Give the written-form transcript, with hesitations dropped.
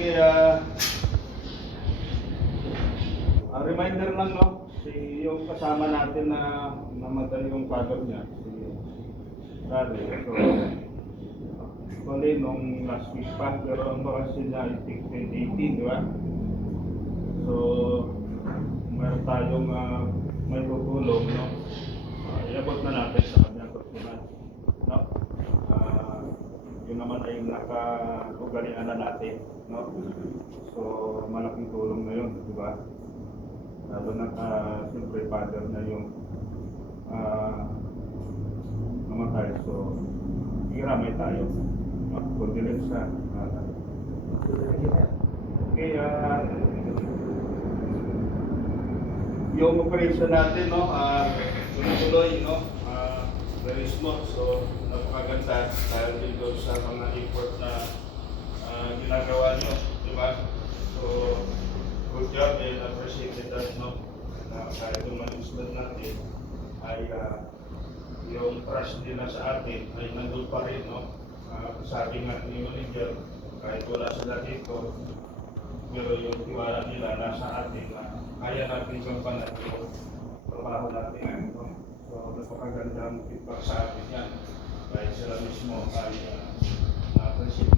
sige, reminder lang, no? Si yung kasama natin na namatay yung father niya, si Raleigh. So, actually, nung last week pa, pero ang bakasyon niya, I think 2018, di ba? So, meron tayong may tutulong, no? Iabot na natin sa kanyang personal, no? Yun naman ay naka-ugalian na natin, no? So, malaking tulong na yun, di ba? Lalo na siyempre father na yung namatay. So, iramay tayo. Condolence sa okay, yung operation natin, no, tuloy-tuloy, no, very smooth. So, napakaganda dahil din doon sa mga effort na ginagawa nyo, di ba? So, good job and appreciated that, no, na kahit yung management natin ay yung trust nila sa atin ay nandun pa rin, no? Sabi nga ni manager, kahit wala sila dito, pero yung tiwala nila nasa atin na kaya natin gampanan yung trabaho natin. No? So, napakagandang feedback sa atin yan. Kahit sila mismo ay na-appreciate